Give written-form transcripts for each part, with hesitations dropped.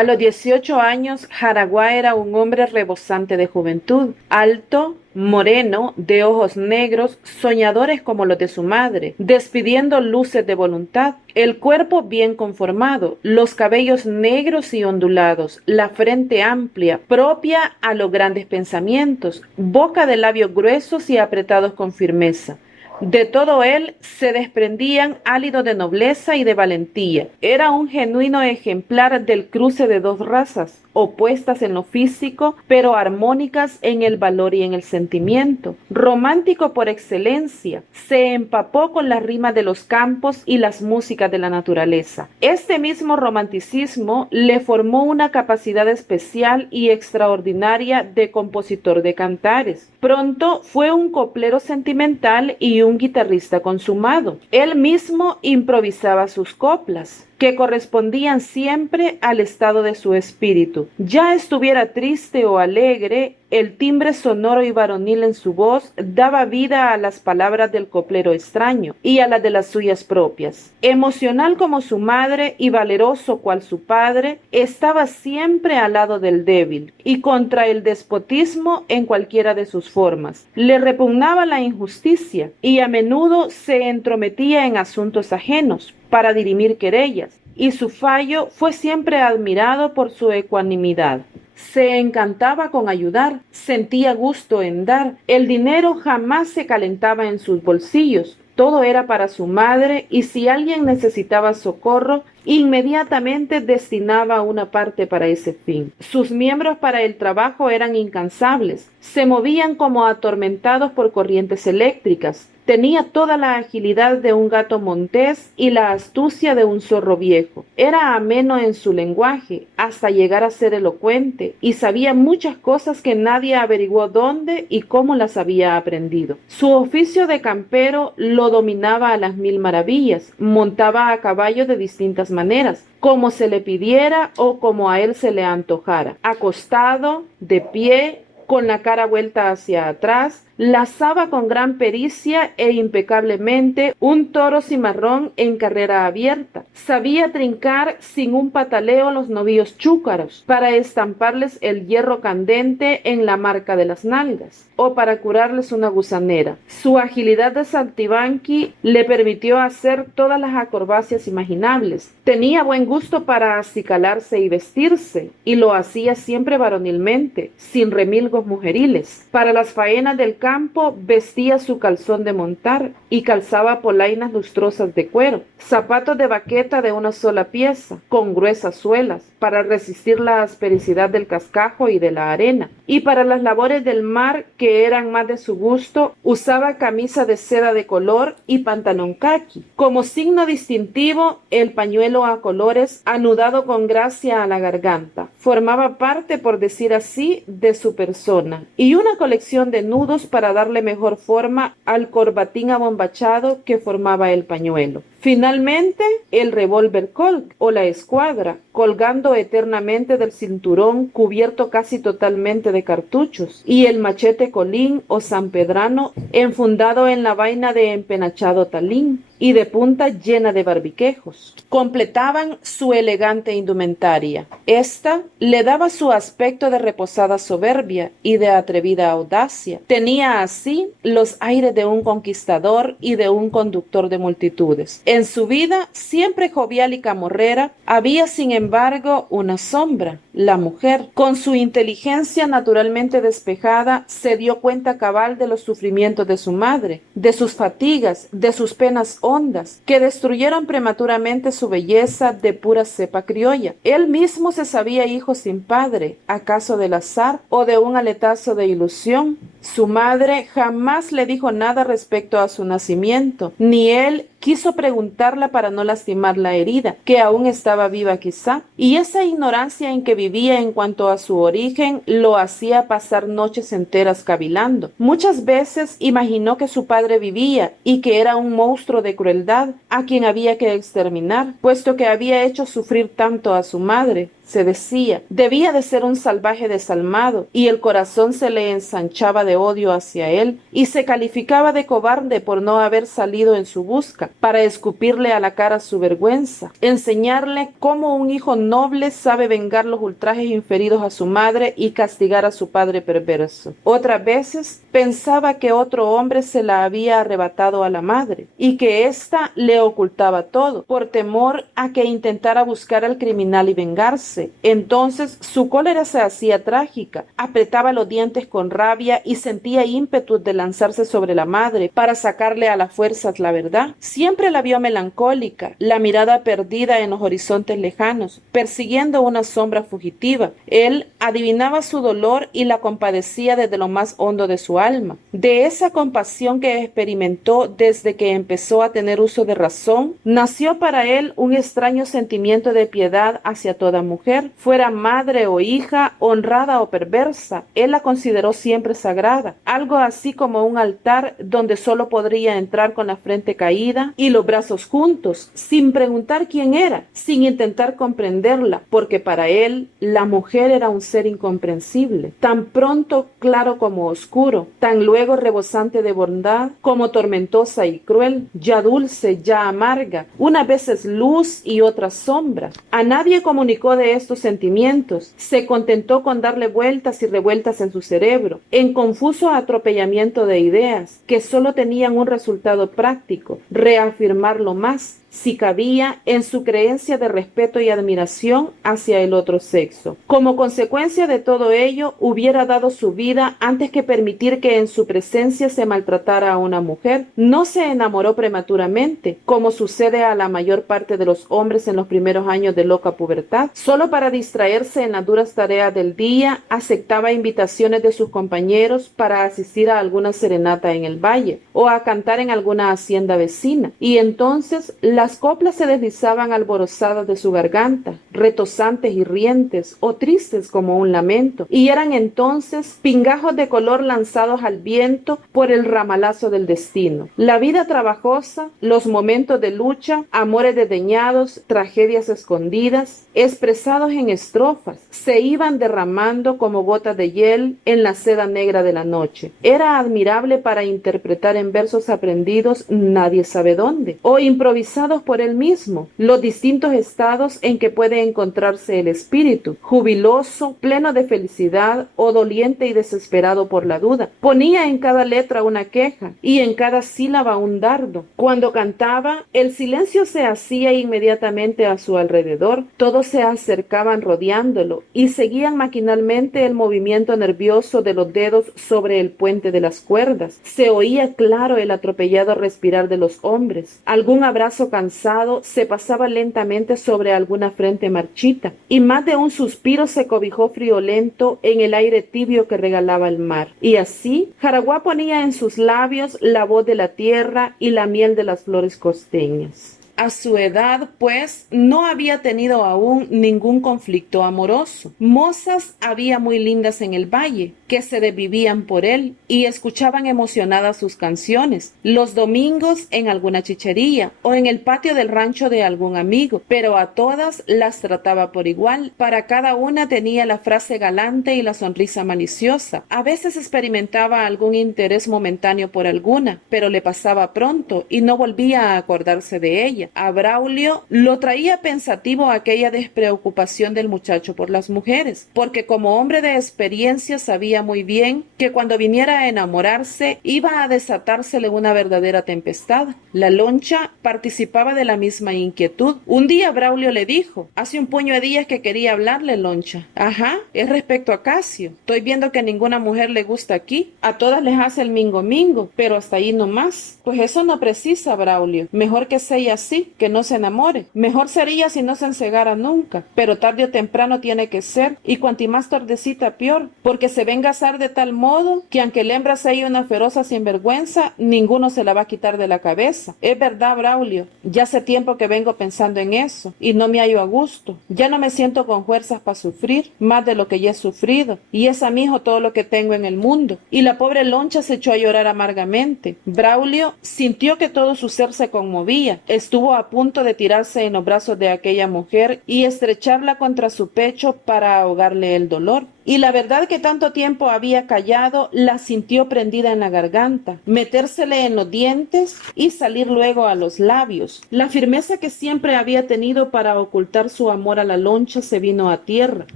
A los 18 años, Jaraguá era un hombre rebosante de juventud, alto, moreno, de ojos negros, soñadores como los de su madre, despidiendo luces de voluntad, el cuerpo bien conformado, los cabellos negros y ondulados, la frente amplia, propia a los grandes pensamientos, boca de labios gruesos y apretados con firmeza. De todo él se desprendían hálidos de nobleza y de valentía. Era un genuino ejemplar del cruce de dos razas, opuestas en lo físico, pero armónicas en el valor y en el sentimiento. Romántico por excelencia, se empapó con las rimas de los campos y las músicas de la naturaleza. Este mismo romanticismo le formó una capacidad especial y extraordinaria de compositor de cantares. Pronto fue un coplero sentimental y un guitarrista consumado. Él mismo improvisaba sus coplas, que correspondían siempre al estado de su espíritu. Ya estuviera triste o alegre, el timbre sonoro y varonil en su voz daba vida a las palabras del coplero extraño y a las de las suyas propias. Emocional como su madre y valeroso cual su padre, estaba siempre al lado del débil y contra el despotismo en cualquiera de sus formas. Le repugnaba la injusticia y a menudo se entrometía en asuntos ajenos para dirimir querellas, y su fallo fue siempre admirado por su ecuanimidad. Se encantaba con ayudar, sentía gusto en dar, el dinero jamás se calentaba en sus bolsillos, todo era para su madre y si alguien necesitaba socorro, inmediatamente destinaba una parte para ese fin. Sus miembros para el trabajo eran incansables, se movían como atormentados por corrientes eléctricas. Tenía toda la agilidad de un gato montés y la astucia de un zorro viejo. Era ameno en su lenguaje, hasta llegar a ser elocuente, y sabía muchas cosas que nadie averiguó dónde y cómo las había aprendido. Su oficio de campero lo dominaba a las mil maravillas. Montaba a caballo de distintas maneras, como se le pidiera o como a él se le antojara. Acostado, de pie, con la cara vuelta hacia atrás, lazaba con gran pericia e impecablemente un toro cimarrón en carrera abierta. Sabía trincar sin un pataleo los novillos chúcaros para estamparles el hierro candente en la marca de las nalgas o para curarles una gusanera. Su agilidad de saltimbanqui le permitió hacer todas las acrobacias imaginables. Tenía buen gusto para acicalarse y vestirse, y lo hacía siempre varonilmente, sin remilgos mujeriles. Para las faenas del campo vestía su calzón de montar y calzaba polainas lustrosas de cuero, zapatos de baqueta de una sola pieza, con gruesas suelas, para resistir la aspericidad del cascajo y de la arena. Y para las labores del mar, que eran más de su gusto, usaba camisa de seda de color y pantalón caqui. Como signo distintivo, el pañuelo a colores anudado con gracia a la garganta. Formaba parte, por decir así, de su persona, y una colección de nudos para darle mejor forma al corbatín abombachado que formaba el pañuelo. Finalmente, el revólver Colt o la escuadra, colgando eternamente del cinturón cubierto casi totalmente de cartuchos, y el machete colín o sanpedrano enfundado en la vaina de empenachado talín y de punta llena de barbiquejos, completaban su elegante indumentaria. Esta le daba su aspecto de reposada soberbia y de atrevida audacia. Tenía así los aires de un conquistador y de un conductor de multitudes. En su vida, siempre jovial y camorrera, había sin embargo una sombra, la mujer. Con su inteligencia naturalmente despejada, se dio cuenta cabal de los sufrimientos de su madre, de sus fatigas, de sus penas hondas, que destruyeron prematuramente su belleza de pura cepa criolla. Él mismo se sabía hijo sin padre, acaso del azar o de un aletazo de ilusión. Su madre jamás le dijo nada respecto a su nacimiento, ni él quiso preguntarla para no lastimar la herida, que aún estaba viva quizá, y esa ignorancia en que vivía en cuanto a su origen lo hacía pasar noches enteras cavilando. Muchas veces imaginó que su padre vivía y que era un monstruo de crueldad a quien había que exterminar, puesto que había hecho sufrir tanto a su madre. Se decía, debía de ser un salvaje desalmado, y el corazón se le ensanchaba de odio hacia él, y se calificaba de cobarde por no haber salido en su busca. para escupirle a la cara su vergüenza, enseñarle cómo un hijo noble sabe vengar los ultrajes inferidos a su madre y castigar a su padre perverso. Otras veces pensaba que otro hombre se la había arrebatado a la madre y que ésta le ocultaba todo por temor a que intentara buscar al criminal y vengarse. Entonces su cólera se hacía trágica, apretaba los dientes con rabia y sentía ímpetus de lanzarse sobre la madre para sacarle a las fuerzas la verdad. Siempre la vio melancólica, la mirada perdida en los horizontes lejanos, persiguiendo una sombra fugitiva. Él adivinaba su dolor y la compadecía desde lo más hondo de su alma. De esa compasión que experimentó desde que empezó a tener uso de razón, nació para él un extraño sentimiento de piedad hacia toda mujer, fuera madre o hija, honrada o perversa. Él la consideró siempre sagrada, algo así como un altar donde solo podría entrar con la frente caída y los brazos juntos, sin preguntar quién era, sin intentar comprenderla, porque para él la mujer era un ser incomprensible, tan pronto claro como oscuro, tan luego rebosante de bondad como tormentosa y cruel, ya dulce, ya amarga, unas veces luz y otras sombra. A nadie comunicó de estos sentimientos, se contentó con darle vueltas y revueltas en su cerebro, en confuso atropellamiento de ideas que solo tenían un resultado práctico, reafirmarlo más, si cabía, en su creencia de respeto y admiración hacia el otro sexo. Como consecuencia de todo ello, hubiera dado su vida antes que permitir que en su presencia se maltratara a una mujer. No se enamoró prematuramente, como sucede a la mayor parte de los hombres en los primeros años de loca pubertad. Solo para distraerse en las duras tareas del día, aceptaba invitaciones de sus compañeros para asistir a alguna serenata en el valle o a cantar en alguna hacienda vecina, y entonces las coplas se deslizaban alborozadas de su garganta, retozantes y rientes o tristes como un lamento, y eran entonces pingajos de color lanzados al viento por el ramalazo del destino. La vida trabajosa, los momentos de lucha, amores desdeñados, tragedias escondidas, expresados en estrofas, se iban derramando como gotas de hiel en la seda negra de la noche. Era admirable para interpretar en versos aprendidos nadie sabe dónde, o improvisados por él mismo, los distintos estados en que puede encontrarse el espíritu, jubiloso, pleno de felicidad o doliente y desesperado por la duda. Ponía en cada letra una queja y en cada sílaba un dardo. Cuando cantaba, el silencio se hacía inmediatamente a su alrededor, todos se acercaban rodeándolo y seguían maquinalmente el movimiento nervioso de los dedos sobre el puente de las cuerdas. Se oía claro el atropellado respirar de los hombres. Algún abrazo cansado se pasaba lentamente sobre alguna frente marchita, y más de un suspiro se cobijó friolento en el aire tibio que regalaba el mar. Y así, Jaraguá ponía en sus labios la voz de la tierra y la miel de las flores costeñas. A su edad, pues, no había tenido aún ningún conflicto amoroso. Mozas había muy lindas en el valle, que se desvivían por él y escuchaban emocionadas sus canciones, los domingos en alguna chichería o en el patio del rancho de algún amigo, pero a todas las trataba por igual. Para cada una tenía la frase galante y la sonrisa maliciosa. A veces experimentaba algún interés momentáneo por alguna, pero le pasaba pronto y no volvía a acordarse de ella. A Braulio lo traía pensativo aquella despreocupación del muchacho por las mujeres, porque como hombre de experiencia sabía muy bien que cuando viniera a enamorarse iba a desatársele una verdadera tempestad. La Loncha participaba de la misma inquietud. Un día Braulio le dijo: hace un puño de días que quería hablarle, Loncha. Ajá, es respecto a Casio. Estoy viendo que ninguna mujer le gusta aquí. A todas les hace el mingo mingo, pero hasta ahí nomás. Pues eso no precisa, Braulio. Mejor que sea así, que no se enamore. Mejor sería si no se ensegara nunca, pero tarde o temprano tiene que ser, y cuanti más tardecita peor, porque se venga a asar de tal modo que aunque la hembra sea una feroza sinvergüenza, ninguno se la va a quitar de la cabeza. Es verdad, Braulio, ya hace tiempo que vengo pensando en eso, y no me hallo a gusto. Ya no me siento con fuerzas para sufrir, más de lo que ya he sufrido, y es a mi hijo todo lo que tengo en el mundo. Y la pobre Loncha se echó a llorar amargamente. Braulio sintió que todo su ser se conmovía, estuvo a punto de tirarse en los brazos de aquella mujer y estrecharla contra su pecho para ahogarle el dolor. y la verdad que tanto tiempo había callado la sintió prendida en la garganta, metérsele en los dientes y salir luego a los labios. La firmeza que siempre había tenido para ocultar su amor a la Loncha se vino a tierra.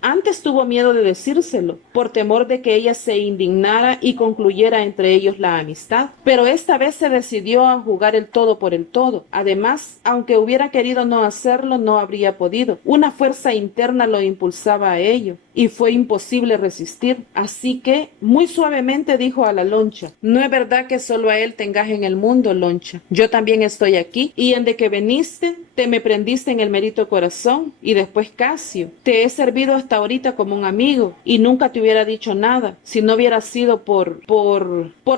Antes tuvo miedo de decírselo, por temor de que ella se indignara y concluyera entre ellos la amistad, pero esta vez se decidió a jugar el todo por el todo. Además, aunque hubiera querido no hacerlo, no habría podido. Una fuerza interna lo impulsaba a ello, y fue imposible resistir. Así que, muy suavemente dijo a la Loncha: no es verdad que solo a él tengas en el mundo, Loncha. Yo también estoy aquí, y en de que veniste, te me prendiste en el merito corazón, y después Casio. Te he servido hasta ahorita como un amigo, y nunca te hubiera dicho nada, si no hubiera sido por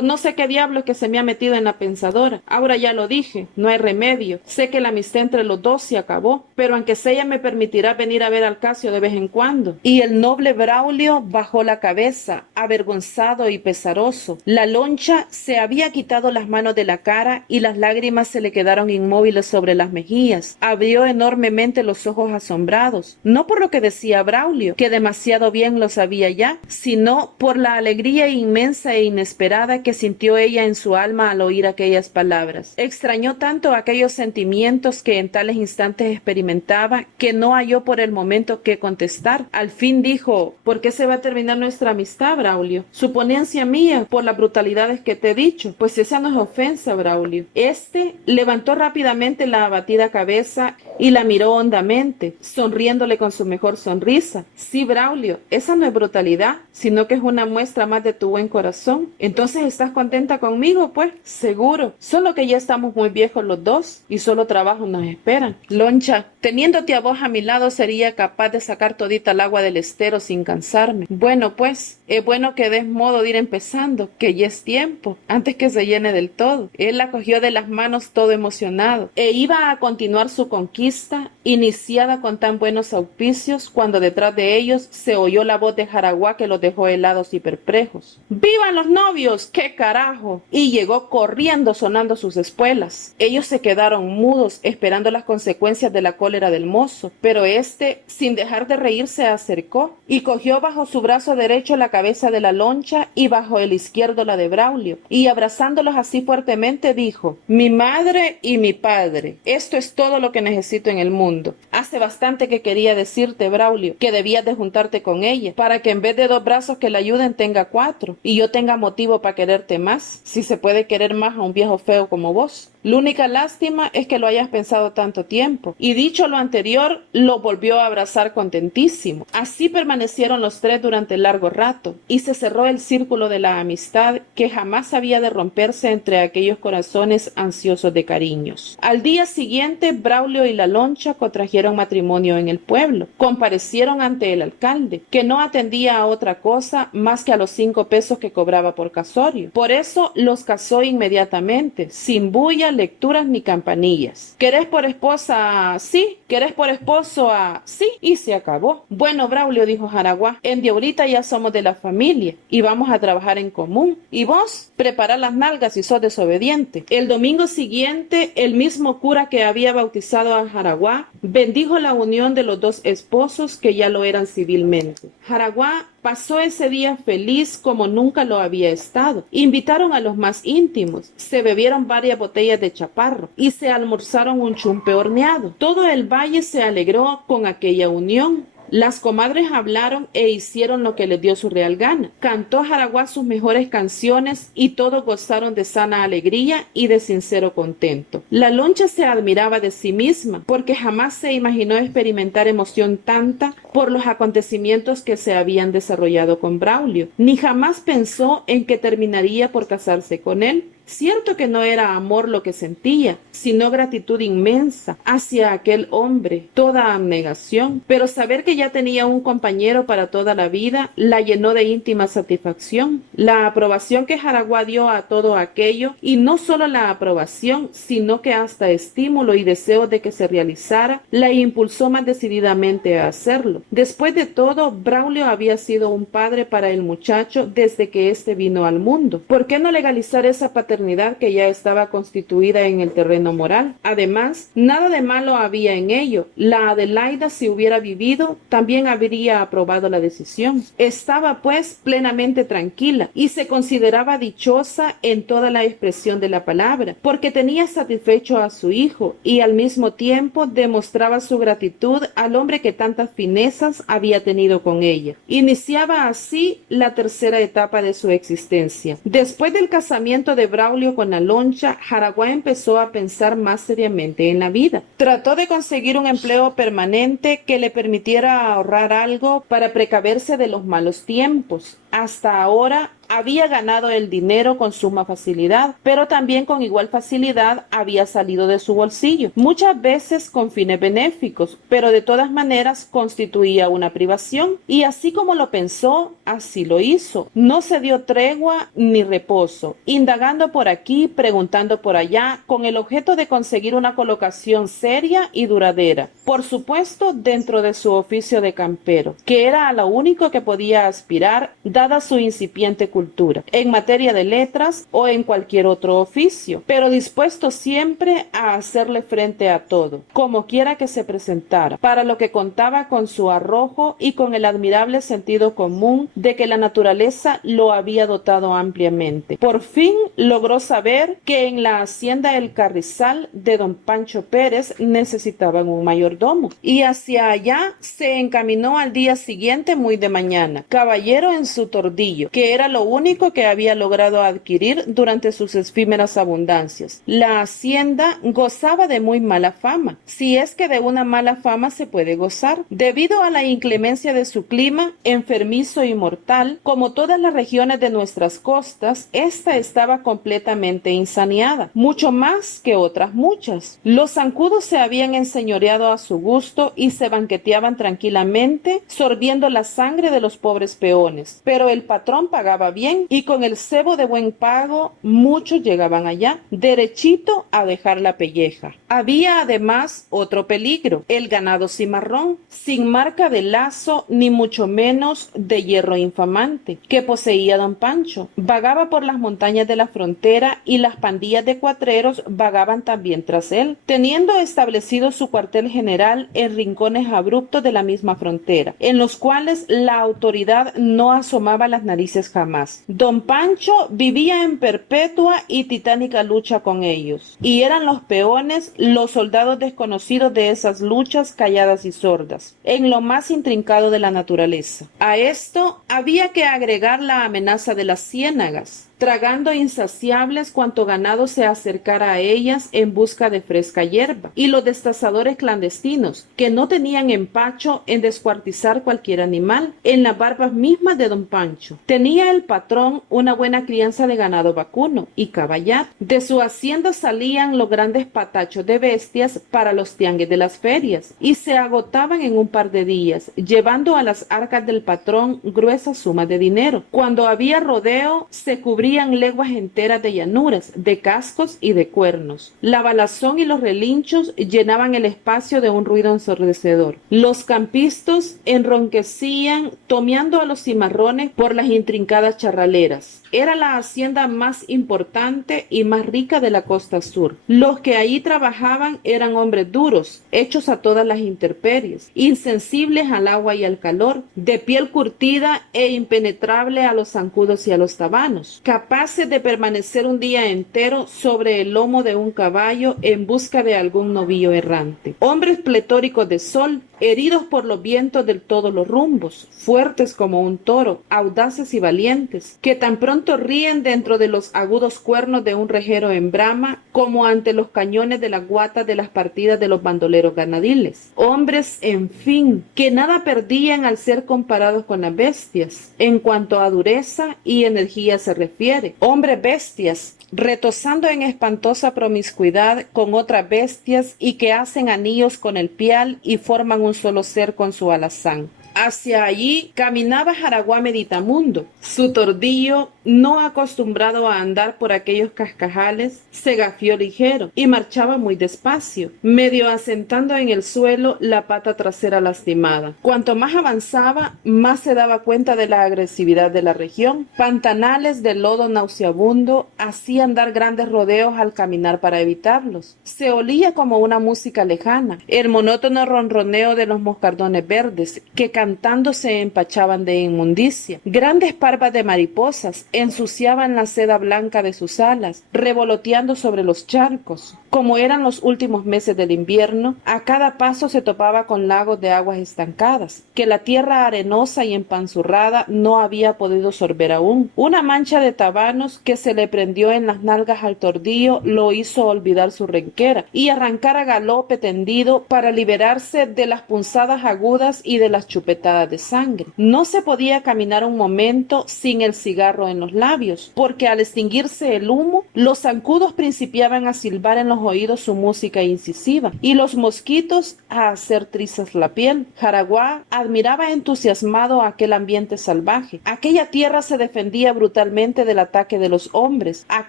no sé qué diablo que se me ha metido en la pensadora. Ahora ya lo dije, no hay remedio. Sé que la amistad entre los dos se acabó, pero aunque sea ella me permitirá venir a ver al Casio de vez en cuando. Y el noble Braulio bajó la cabeza, avergonzado y pesaroso. La Loncha se había quitado las manos de la cara y las lágrimas se le quedaron inmóviles sobre las mejillas. Abrió enormemente los ojos asombrados, no por lo que decía Braulio, que demasiado bien lo sabía ya, sino por la alegría inmensa e inesperada que sintió ella en su alma al oír aquellas palabras. Extrañó tanto aquellos sentimientos que en tales instantes experimentaba que no halló por el momento qué contestar. Al fin dijo: ¿por qué se va a terminar nuestra amistad, Braulio? Suponencia mía, por las brutalidades que te he dicho. Pues esa no es ofensa, Braulio. Este levantó rápidamente la abatida cabeza y la miró hondamente, sonriéndole con su mejor sonrisa. Sí, Braulio, esa no es brutalidad, sino que es una muestra más de tu buen corazón. Entonces, ¿estás contenta conmigo? Pues, seguro. Solo que ya estamos muy viejos los dos y solo trabajo nos esperan. Loncha, teniéndote a vos a mi lado, sería capaz de sacar todita el agua del estero sin cansarme. Bueno, pues, es bueno que des modo de ir empezando, que ya es tiempo, antes que se llene del todo. Él la cogió de las manos todo emocionado e iba a continuar su conquista, iniciada con tan buenos auspicios, cuando detrás de ellos se oyó la voz de Jaraguá que los dejó helados y perplejos. ¡Vivan los novios! ¡Qué carajo! Y llegó corriendo sonando sus espuelas. Ellos se quedaron mudos esperando las consecuencias de la cólera del mozo, pero este, sin dejar de reír, se acercó y cogió bajo su brazo derecho la cabeza de la Loncha y bajo el izquierdo la de Braulio, y abrazándolos así fuertemente dijo: mi madre y mi padre, esto es todo lo que necesito en el mundo. Hace bastante que quería decirte, Braulio, que debías de juntarte con ella, para que en vez de 2 brazos que la ayuden tenga 4, y yo tenga motivo para quererte más, si se puede querer más a un viejo feo como vos. La única lástima es que lo hayas pensado tanto tiempo. Y dicho lo anterior, lo volvió a abrazar contentísimo. Así permanecieron los 3 durante largo rato, y se cerró el círculo de la amistad que jamás había de romperse entre aquellos corazones ansiosos de cariños. Al día siguiente, Braulio y la Loncha contrajeron matrimonio en el pueblo. Comparecieron ante el alcalde, que no atendía a otra cosa más que a los 5 pesos que cobraba por casorio. Por eso los casó inmediatamente, sin bulla, lecturas ni campanillas. ¿Querés por esposa a sí? ¿Querés por esposo a sí? Y se acabó. Bueno, Braulio, dijo Jaraguá, en de ahorita ya somos de la familia y vamos a trabajar en común. Y vos, prepara las nalgas si sos desobediente. El domingo siguiente, el mismo cura que había bautizado a Jaraguá bendijo la unión de los 2 esposos que ya lo eran civilmente. Jaraguá pasó ese día feliz como nunca lo había estado. Invitaron a los más íntimos, se bebieron varias botellas de chaparro y se almorzaron un chumpe horneado. Todo el valle se alegró con aquella unión. Las comadres hablaron e hicieron lo que les dio su real gana. Cantó Jaraguá sus mejores canciones y todos gozaron de sana alegría y de sincero contento. La Loncha se admiraba de sí misma porque jamás se imaginó experimentar emoción tanta por los acontecimientos que se habían desarrollado con Braulio, ni jamás pensó en que terminaría por casarse con él. Cierto que no era amor lo que sentía, sino gratitud inmensa hacia aquel hombre, toda abnegación, pero saber que ya tenía un compañero para toda la vida la llenó de íntima satisfacción. La aprobación que Jaraguá dio a todo aquello, y no solo la aprobación, sino que hasta estímulo y deseo de que se realizara, la impulsó más decididamente a hacerlo. Después de todo, Braulio había sido un padre para el muchacho desde que éste vino al mundo. ¿Por qué no legalizar esa paternidad fraternidad que ya estaba constituida en el terreno moral. Además, nada de malo había en ello. La Adelaida, si hubiera vivido, también habría aprobado la decisión. Estaba, pues, plenamente tranquila y se consideraba dichosa en toda la expresión de la palabra, porque tenía satisfecho a su hijo y al mismo tiempo demostraba su gratitud al hombre que tantas finezas había tenido con ella. Iniciaba así la tercera etapa de su existencia. Después del casamiento de Braulio con Aloncha, Jaraguá empezó a pensar más seriamente en la vida. Trató de conseguir un empleo permanente que le permitiera ahorrar algo para precaverse de los malos tiempos. Hasta ahora había ganado el dinero con suma facilidad, pero también con igual facilidad había salido de su bolsillo, muchas veces con fines benéficos, pero de todas maneras constituía una privación, y así como lo pensó, así lo hizo. No se dio tregua ni reposo, indagando por aquí, preguntando por allá, con el objeto de conseguir una colocación seria y duradera, por supuesto dentro de su oficio de campero, que era a lo único que podía aspirar, dada su incipiente cultura, en materia de letras o en cualquier otro oficio, pero dispuesto siempre a hacerle frente a todo, como quiera que se presentara, para lo que contaba con su arrojo y con el admirable sentido común de que la naturaleza lo había dotado ampliamente. Por fin logró saber que en la hacienda El Carrizal de don Pancho Pérez necesitaban un mayordomo, y hacia allá se encaminó al día siguiente muy de mañana, caballero en su tordillo, que era lo único que había logrado adquirir durante sus efímeras abundancias. La hacienda gozaba de muy mala fama, si es que de una mala fama se puede gozar, debido a la inclemencia de su clima, enfermizo y mortal. Como todas las regiones de nuestras costas, esta estaba completamente insaneada, mucho más que otras muchas. Los zancudos se habían enseñoreado a su gusto y se banqueteaban tranquilamente, sorbiendo la sangre de los pobres peones, pero el patrón pagaba bien, y con el cebo de buen pago muchos llegaban allá, derechito a dejar la pelleja. Había además otro peligro, el ganado cimarrón, sin marca de lazo ni mucho menos de hierro infamante, que poseía don Pancho. Vagaba por las montañas de la frontera y las pandillas de cuatreros vagaban también tras él, teniendo establecido su cuartel general en rincones abruptos de la misma frontera, en los cuales la autoridad no asomaba las narices jamás. Don Pancho vivía en perpetua y titánica lucha con ellos, y eran los peones los soldados desconocidos de esas luchas calladas y sordas, en lo más intrincado de la naturaleza. A esto había que agregar la amenaza de las ciénagas, tragando insaciables cuanto ganado se acercara a ellas en busca de fresca hierba, y los destazadores clandestinos, que no tenían empacho en descuartizar cualquier animal, en las barbas mismas de don Pancho. Tenía el patrón una buena crianza de ganado vacuno y caballar. De su hacienda salían los grandes patachos de bestias para los tianguis de las ferias, y se agotaban en un par de días, llevando a las arcas del patrón gruesas sumas de dinero. Cuando había rodeo, se cubrían leguas enteras de llanuras, de cascos y de cuernos. La balazón y los relinchos llenaban el espacio de un ruido ensordecedor. Los campistos enronquecían tomeando a los cimarrones por las intrincadas charraleras. Era la hacienda más importante y más rica de la costa sur. Los que allí trabajaban eran hombres duros, hechos a todas las intemperies, insensibles al agua y al calor, de piel curtida e impenetrable a los zancudos y a los tabanos, capaces de permanecer un día entero sobre el lomo de un caballo en busca de algún novillo errante. Hombres pletóricos de sol, heridos por los vientos de todos los rumbos, fuertes como un toro, audaces y valientes, que tan pronto ríen dentro de los agudos cuernos de un rejero en brama, como ante los cañones de las guatas de las partidas de los bandoleros ganadiles. Hombres, en fin, que nada perdían al ser comparados con las bestias, en cuanto a dureza y energía se refiere. Hombres bestias, retozando en espantosa promiscuidad con otras bestias y que hacen anillos con el pial y forman un solo ser con su alazán. Hacia allí caminaba Jaraguá meditamundo, su tordillo no acostumbrado a andar por aquellos cascajales, se gafió ligero y marchaba muy despacio, medio asentando en el suelo la pata trasera lastimada. Cuanto más avanzaba, más se daba cuenta de la agresividad de la región. Pantanales de lodo nauseabundo hacían dar grandes rodeos al caminar para evitarlos. Se olía como una música lejana, el monótono ronroneo de los moscardones verdes, que cantando se empachaban de inmundicia. Grandes parvas de mariposas ensuciaban la seda blanca de sus alas, revoloteando sobre los charcos. Como eran los últimos meses del invierno, a cada paso se topaba con lagos de aguas estancadas, que la tierra arenosa y empanzurrada no había podido sorber aún. Una mancha de tabanos que se le prendió en las nalgas al tordillo lo hizo olvidar su renquera y arrancar a galope tendido para liberarse de las punzadas agudas y de las chupetadas de sangre. No se podía caminar un momento sin el cigarro en los labios, porque al extinguirse el humo, los zancudos principiaban a silbar en los oídos su música incisiva y los mosquitos a hacer trizas la piel. Jaraguá admiraba entusiasmado aquel ambiente salvaje. Aquella tierra se defendía brutalmente del ataque de los hombres. A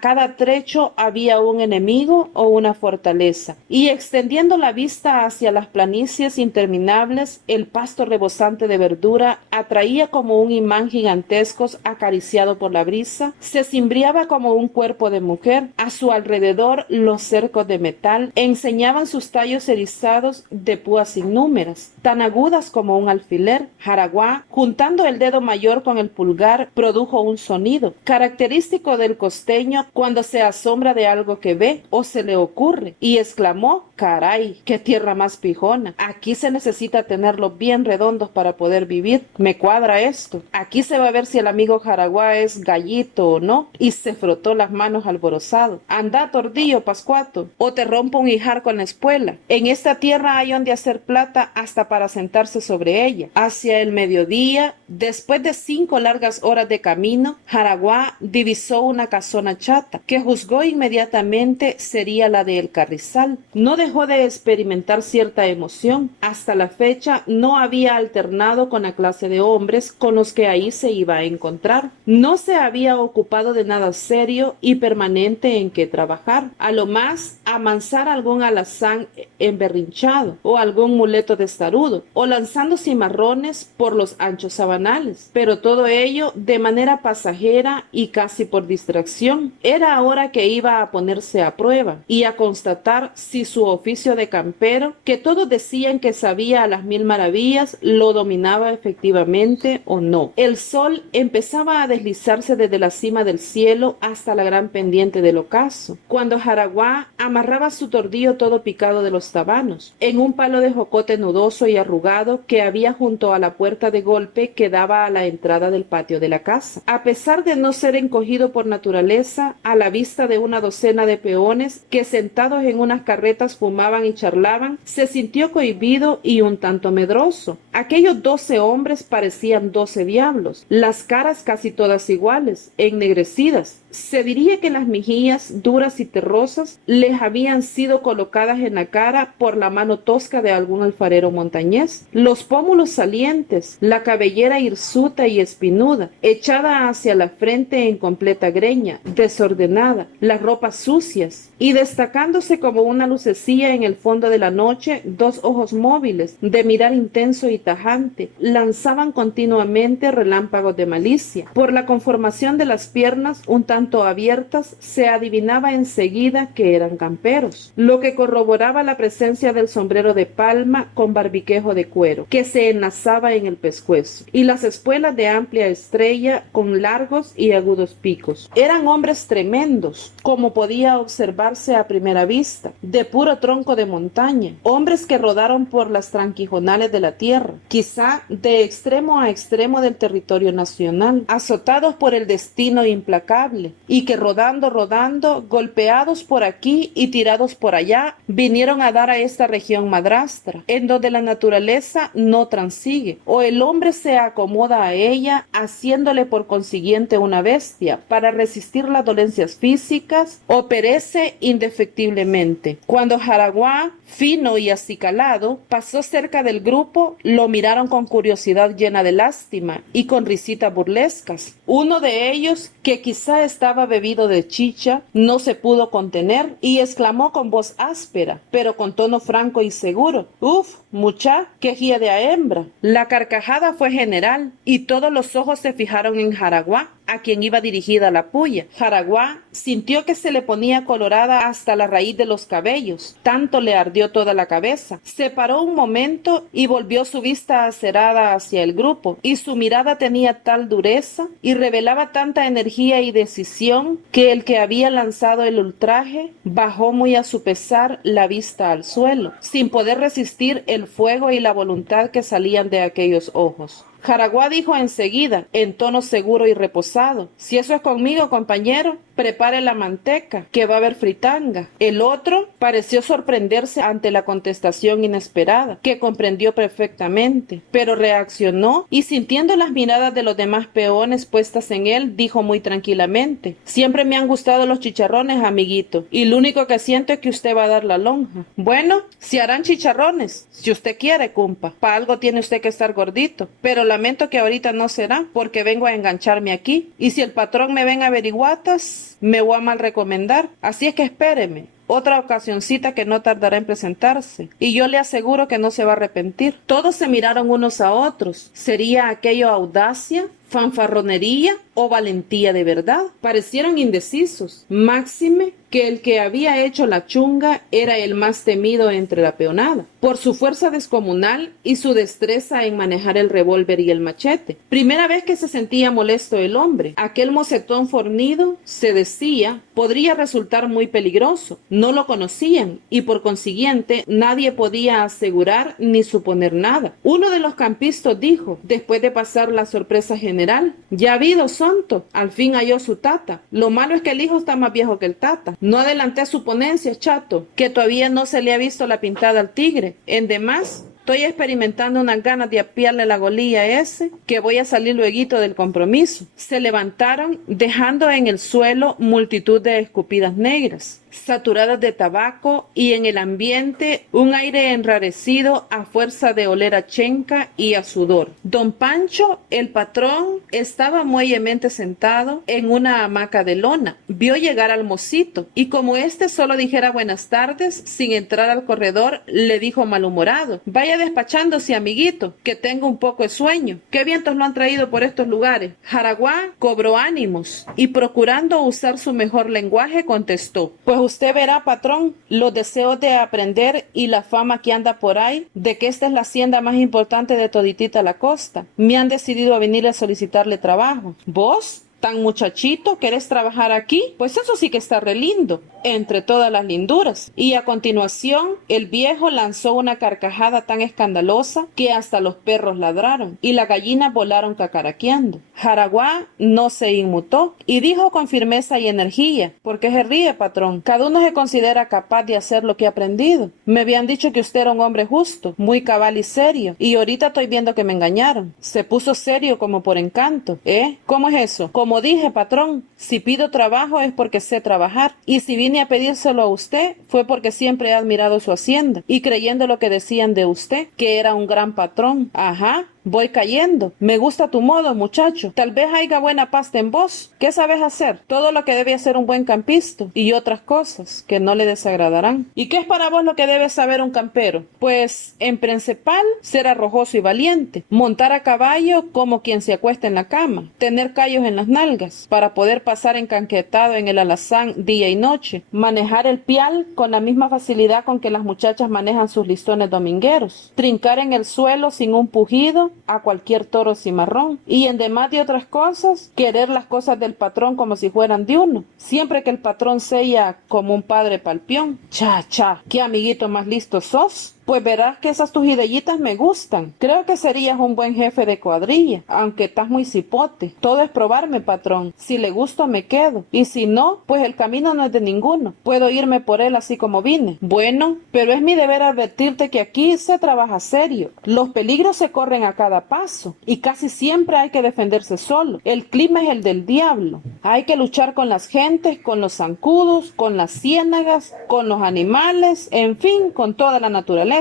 cada trecho había un enemigo o una fortaleza, y extendiendo la vista hacia las planicies interminables, el pasto rebosante de verdura atraía como un imán gigantesco acariciado por la brisa, se cimbriaba como un cuerpo de mujer. A su alrededor los cercos de metal enseñaban sus tallos erizados de púas innúmeras, tan agudas como un alfiler. Jaraguá, juntando el dedo mayor con el pulgar, produjo un sonido, característico del costeño cuando se asombra de algo que ve o se le ocurre, y exclamó: «Caray, qué tierra más pijona. Aquí se necesita tenerlos bien redondos para poder vivir. Me cuadra esto. Aquí se va a ver si el amigo Jaraguá es gallito o no», y se frotó las manos alborozado. «Anda, tordillo, Pascuato, o te rompo un hijar con la espuela. En esta tierra hay donde hacer plata hasta para sentarse sobre ella». Hacia el mediodía, después de 5 largas horas de camino, Jaraguá divisó una casona chata, que juzgó inmediatamente sería la de El Carrizal. No dejó de experimentar cierta emoción. Hasta la fecha no había alternado con la clase de hombres con los que ahí se iba a encontrar. No se había ocupado de nada serio y permanente en que trabajar. A lo más, amansar algún alazán emberrinchado o algún muleto testarudo, o lanzando cimarrones por los anchos sabanales. Pero todo ello de manera pasajera y casi por distracción. Era ahora que iba a ponerse a prueba y a constatar si su oficio de campero, que todos decían que sabía a las 1000 maravillas, lo dominaba efectivamente o no. El sol empezaba a deslizarse desde la cima del cielo hasta la gran pendiente del ocaso, cuando Jaraguá amarraba su tordillo todo picado de los tabanos, en un palo de jocote nudoso y arrugado que había junto a la puerta de golpe que daba a la entrada del patio de la casa. A pesar de no ser encogido por naturaleza, a la vista de una docena de peones que sentados en unas carretas fumaban y charlaban, se sintió cohibido y un tanto medroso. Aquellos 12 hombres parecían 12 diablos, las caras casi todas iguales, ennegrecidas. Se diría que las mejillas duras y terrosas les habían sido colocadas en la cara por la mano tosca de algún alfarero montañés. Los pómulos salientes, la cabellera hirsuta y espinuda, echada hacia la frente en completa greña, desordenada, las ropas sucias, y destacándose como una lucecilla en el fondo de la noche, 2 ojos móviles, de mirar intenso y tajante, lanzaban continuamente relámpagos de malicia. Por la conformación de las piernas, un tanto abiertas, se adivinaba enseguida que eran camperos, lo que corroboraba la presencia del sombrero de palma con barbiquejo de cuero, que se enlazaba en el pescuezo, y las espuelas de amplia estrella con largos y agudos picos. Eran hombres tremendos, como podía observarse a primera vista, de puro tronco de montaña, hombres que rodaron por las tranquijonales de la tierra, quizá de extremo a extremo del territorio nacional, azotados por el destino implacable, y que rodando, golpeados por aquí y tirados por allá, vinieron a dar a esta región madrastra, en donde la naturaleza no transigue, o el hombre se acomoda a ella, haciéndole por consiguiente una bestia, para resistir las dolencias físicas, o perece indefectiblemente. Cuando Jaraguá, fino y acicalado, pasó cerca del grupo, lo miraron con curiosidad llena de lástima y con risitas burlescas. Uno de ellos, que quizá estaba bebido de chicha, no se pudo contener y exclamó con voz áspera, pero con tono franco y seguro: «Uf, mucha, qué guía de a hembra». La carcajada fue general y todos los ojos se fijaron en Jaraguá, a quien iba dirigida la puya. Jaraguá sintió que se le ponía colorada hasta la raíz de los cabellos, tanto le ardió toda la cabeza. Se paró un momento y volvió su vista acerada hacia el grupo, y su mirada tenía tal dureza y revelaba tanta energía y decisión que el que había lanzado el ultraje bajó muy a su pesar la vista al suelo, sin poder resistir el fuego y la voluntad que salían de aquellos ojos. Jaraguá dijo enseguida, en tono seguro y reposado: «Si eso es conmigo, compañero, prepare la manteca, que va a haber fritanga». El otro pareció sorprenderse ante la contestación inesperada, que comprendió perfectamente, pero reaccionó y, sintiendo las miradas de los demás peones puestas en él, dijo muy tranquilamente: «Siempre me han gustado los chicharrones, amiguito, y lo único que siento es que usted va a dar la lonja». «Bueno, se harán chicharrones, si usted quiere, cumpa. Pa' algo tiene usted que estar gordito, pero lamento que ahorita no será, porque vengo a engancharme aquí, y si el patrón me ven averiguatas, me voy a mal recomendar, así es que espéreme. Otra ocasioncita que no tardará en presentarse, y yo le aseguro que no se va a arrepentir». Todos se miraron unos a otros. ¿Sería aquello audacia, fanfarronería o valentía de verdad? Parecieron indecisos, máxime que el que había hecho la chunga era el más temido entre la peonada, por su fuerza descomunal y su destreza en manejar el revólver y el machete. Primera vez que se sentía molesto el hombre. Aquel mocetón fornido, se decía, podría resultar muy peligroso. No lo conocían y por consiguiente nadie podía asegurar ni suponer nada. Uno de los campistas dijo, después de pasar la sorpresa general: «Ya ha habido, Sonto, al fin halló su tata. Lo malo es que el hijo está más viejo que el tata. No adelanté su ponencia, chato, que todavía no se le ha visto la pintada al tigre. En demás, estoy experimentando unas ganas de apiarle la golilla a ese, que voy a salir lueguito del compromiso». Se levantaron, dejando en el suelo multitud de escupidas negras, saturadas de tabaco, y en el ambiente un aire enrarecido a fuerza de oler a chenca y a sudor. Don Pancho, el patrón, estaba muellemente sentado en una hamaca de lona. Vio llegar al mocito, y como éste solo dijera buenas tardes, sin entrar al corredor, le dijo malhumorado: «Vaya despachándose, amiguito, que tengo un poco de sueño. ¿Qué vientos lo han traído por estos lugares?». Jaraguá cobró ánimos, y procurando usar su mejor lenguaje, contestó: «Pues usted verá, patrón, los deseos de aprender y la fama que anda por ahí, de que esta es la hacienda más importante de toditita la costa. Me han decidido a venir a solicitarle trabajo». «¿Vos? ¿Tan muchachito querés trabajar aquí? Pues eso sí que está re lindo, entre todas las linduras». Y a continuación el viejo lanzó una carcajada tan escandalosa que hasta los perros ladraron y las gallinas volaron cacaraqueando. Jaraguá no se inmutó y dijo con firmeza y energía: «¿Por qué se ríe, patrón? Cada uno se considera capaz de hacer lo que ha aprendido. Me habían dicho que usted era un hombre justo, muy cabal y serio, y ahorita estoy viendo que me engañaron». Se puso serio como por encanto. ¿Cómo es eso? «Como dije, patrón, si pido trabajo es porque sé trabajar, y si vine a pedírselo a usted fue porque siempre he admirado su hacienda y creyendo lo que decían de usted, que era un gran patrón». «Ajá, voy cayendo. Me gusta tu modo, muchacho. Tal vez haya buena pasta en vos. ¿Qué sabes hacer? Todo lo que debe hacer un buen campista y otras cosas que no le desagradarán». «¿Y qué es para vos lo que debe saber un campero?». «Pues, en principal, ser arrojoso y valiente, montar a caballo como quien se acuesta en la cama, tener callos en las nalgas para poder pasar encanquetado en el alazán día y noche, manejar el pial con la misma facilidad con que las muchachas manejan sus listones domingueros, trincar en el suelo sin un pujido a cualquier toro cimarrón, y en demás de otras cosas, querer las cosas del patrón como si fueran de uno, siempre que el patrón sea como un padre palpión». «Cha, qué amiguito más listo sos. Pues verás que esas tus ideyitas me gustan. Creo que serías un buen jefe de cuadrilla, aunque estás muy cipote. Todo es probarme, patrón. Si le gusto me quedo, y si no, pues el camino no es de ninguno. Puedo irme por él así como vine». «Bueno, pero es mi deber advertirte que aquí se trabaja serio. Los peligros se corren a cada paso, y casi siempre hay que defenderse solo. El clima es el del diablo. Hay que luchar con las gentes, con los zancudos, con las ciénagas, con los animales, en fin, con toda la naturaleza.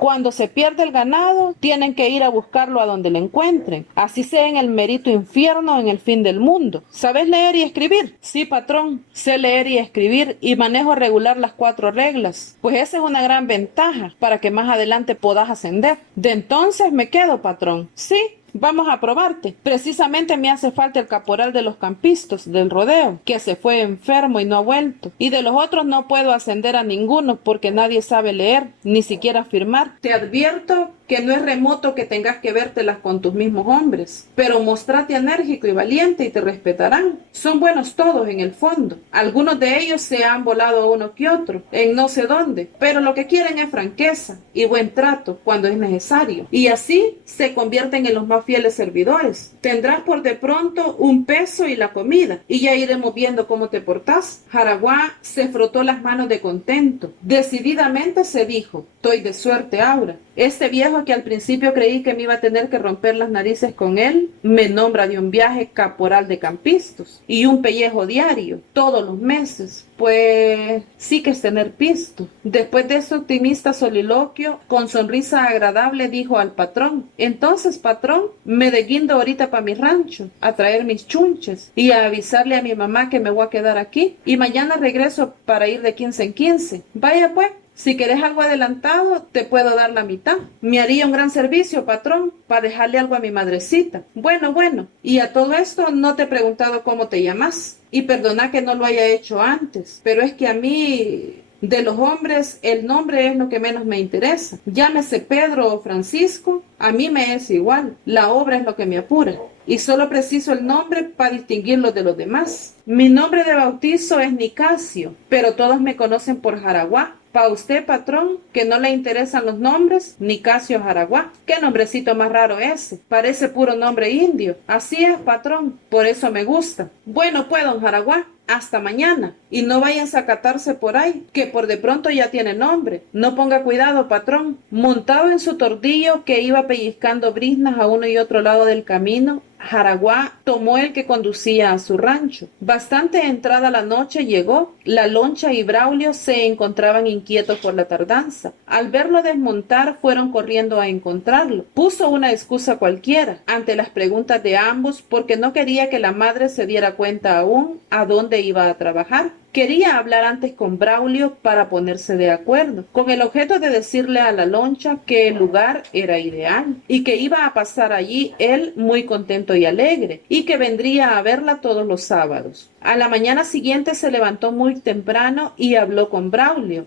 Cuando se pierde el ganado, tienen que ir a buscarlo a donde lo encuentren, así sea en el merito infierno o en el fin del mundo. ¿Sabes leer y escribir? Sí, patrón, sé leer y escribir y manejo regular las 4 reglas. Pues esa es una gran ventaja para que más adelante puedas ascender. De entonces me quedo, patrón. Sí. Vamos a probarte. Precisamente me hace falta el caporal de los campistas del rodeo, que se fue enfermo y no ha vuelto. Y de los otros no puedo ascender a ninguno porque nadie sabe leer, ni siquiera firmar. Te advierto que no es remoto que tengas que vértelas con tus mismos hombres, pero mostrate enérgico y valiente y te respetarán. Son buenos todos en el fondo. Algunos de ellos se han volado a uno que otro, en no sé dónde, pero lo que quieren es franqueza y buen trato cuando es necesario. Y así se convierten en los más fieles servidores. Tendrás por de pronto un peso y la comida, y ya iremos viendo cómo te portás. Jaraguá se frotó las manos de contento. Decididamente se dijo: estoy de suerte ahora. Este viejo que al principio creí que me iba a tener que romper las narices con él, me nombra de un viaje caporal de campistos y un pellejo diario, todos los meses. Pues sí que es tener pisto. Después de ese optimista soliloquio, con sonrisa agradable dijo al patrón: entonces, patrón, me desguindo ahorita para mi rancho, a traer mis chunches y a avisarle a mi mamá que me voy a quedar aquí y mañana regreso para ir de 15 en 15. Vaya pues. Si querés algo adelantado, te puedo dar la mitad. Me haría un gran servicio, patrón, para dejarle algo a mi madrecita. Bueno. Y a todo esto no te he preguntado cómo te llamas. Y perdona que no lo haya hecho antes, pero es que a mí, de los hombres, el nombre es lo que menos me interesa. Llámese Pedro o Francisco, a mí me es igual. La obra es lo que me apura. Y solo preciso el nombre para distinguirlo de los demás. Mi nombre de bautizo es Nicasio, pero todos me conocen por Jaraguá. Para usted, patrón, que no le interesan los nombres, Nicasio Jaraguá. ¿Qué nombrecito más raro ese? Parece puro nombre indio. Así es, patrón, por eso me gusta. Bueno, pues, don Jaraguá, hasta mañana. Y no vayan a catarse por ahí, que por de pronto ya tiene nombre. No ponga cuidado, patrón. Montado en su tordillo que iba pellizcando briznas a uno y otro lado del camino, Jaraguá tomó el que conducía a su rancho. Bastante entrada la noche llegó. La loncha y Braulio se encontraban inquietos por la tardanza. Al verlo desmontar, fueron corriendo a encontrarlo. Puso una excusa cualquiera ante las preguntas de ambos porque no quería que la madre se diera cuenta aún a dónde iba a trabajar. Quería hablar antes con Braulio para ponerse de acuerdo, con el objeto de decirle a la loncha que el lugar era ideal y que iba a pasar allí él muy contento y alegre y que vendría a verla todos los sábados. A la mañana siguiente se levantó muy temprano y habló con Braulio.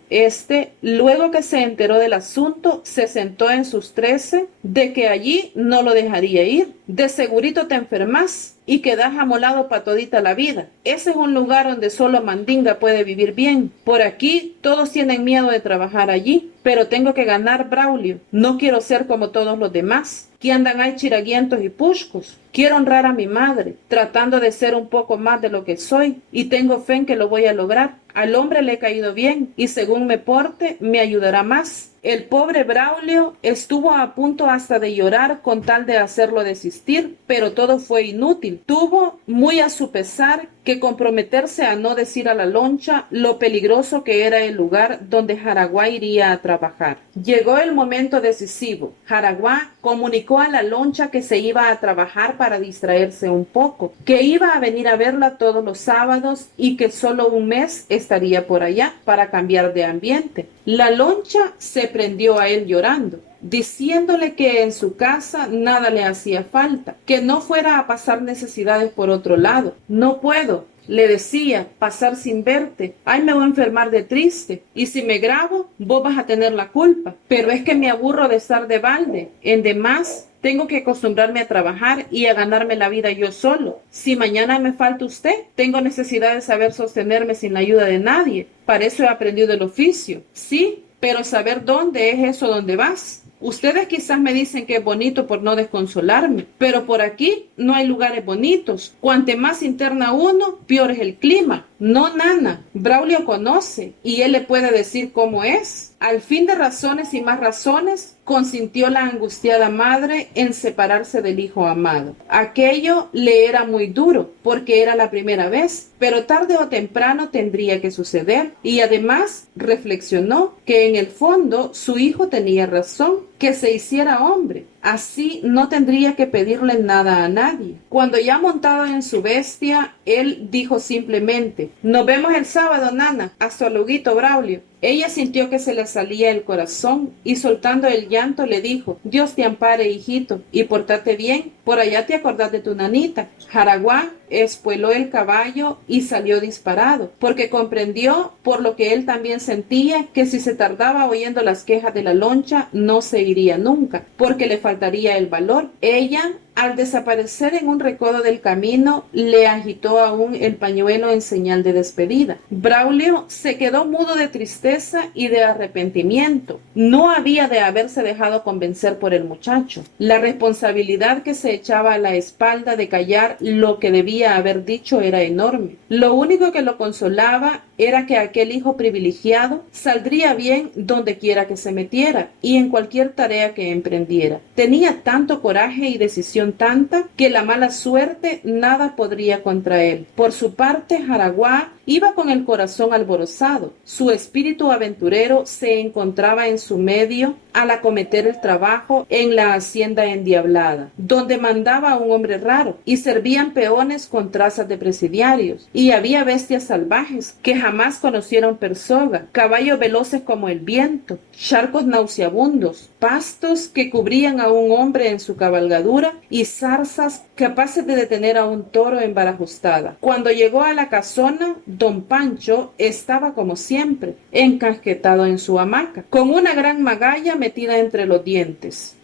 Luego que se enteró del asunto, se sentó en sus 13 de que allí no lo dejaría ir. De segurito te enfermas y quedas amolado pa' todita la vida. Ese es un lugar donde solo mandinga puede vivir bien. Por aquí todos tienen miedo de trabajar allí, pero tengo que ganar, Braulio. No quiero ser como todos los demás, que andan ahí chiraguientos y puscos. Quiero honrar a mi madre, tratando de ser un poco más de lo que soy, y tengo fe en que lo voy a lograr. Al hombre le he caído bien, y según me porte, me ayudará más. El pobre Braulio estuvo a punto hasta de llorar con tal de hacerlo desistir, pero todo fue inútil. Tuvo, muy a su pesar, que comprometerse a no decir a la loncha lo peligroso que era el lugar donde Jaraguá iría a trabajar. Llegó el momento decisivo. Jaraguá comunicó a la loncha que se iba a trabajar para distraerse un poco, que iba a venir a verla todos los sábados y que solo un mes estaría por allá para cambiar de ambiente. La loncha se prendió a él llorando, diciéndole que en su casa nada le hacía falta, que no fuera a pasar necesidades por otro lado. No puedo, le decía, pasar sin verte. Ay, me voy a enfermar de triste. Y si me grabo, vos vas a tener la culpa. Pero es que me aburro de estar de balde. En demás, tengo que acostumbrarme a trabajar y a ganarme la vida yo solo. Si mañana me falta usted, tengo necesidad de saber sostenerme sin la ayuda de nadie. Para eso he aprendido el oficio. Sí, pero saber dónde es eso donde vas. Ustedes quizás me dicen que es bonito por no desconsolarme, pero por aquí no hay lugares bonitos. Cuante más interna uno, peor es el clima. No, nana, Braulio conoce y él le puede decir cómo es. Al fin de razones y más razones, consintió la angustiada madre en separarse del hijo amado. Aquello le era muy duro, porque era la primera vez, pero tarde o temprano tendría que suceder, y además reflexionó que en el fondo su hijo tenía razón, que se hiciera hombre. Así no tendría que pedirle nada a nadie. Cuando ya montado en su bestia, él dijo simplemente: nos vemos el sábado, nana. Hasta luego, Braulio. Ella sintió que se le salía el corazón y soltando el llanto le dijo: Dios te ampare, hijito, y portate bien. Por allá te acordás de tu nanita. Jaraguá espueló el caballo y salió disparado, porque comprendió, por lo que él también sentía, que si se tardaba oyendo las quejas de la loncha, no se iría nunca, porque le faltaría el valor. Ella, al desaparecer en un recodo del camino, le agitó aún el pañuelo en señal de despedida. Braulio se quedó mudo de tristeza y de arrepentimiento. No había de haberse dejado convencer por el muchacho. La responsabilidad que se echaba a la espalda de callar lo que debía haber dicho era enorme. Lo único que lo consolaba era que aquel hijo privilegiado saldría bien donde quiera que se metiera y en cualquier tarea que emprendiera. Tenía tanto coraje y decisión tanta que la mala suerte nada podría contra él. Por su parte, Jaraguá iba con el corazón alborozado. Su espíritu aventurero se encontraba en su medio al acometer el trabajo en la hacienda endiablada, donde mandaba un hombre raro, y servían peones con trazas de presidiarios, y había bestias salvajes que jamás conocieron persona, caballos veloces como el viento, charcos nauseabundos, pastos que cubrían a un hombre en su cabalgadura y zarzas capaces de detener a un toro en vara ajustada. Cuando llegó a la casona, don Pancho estaba como siempre, encasquetado en su hamaca, con una gran magalla metida entre los dientes.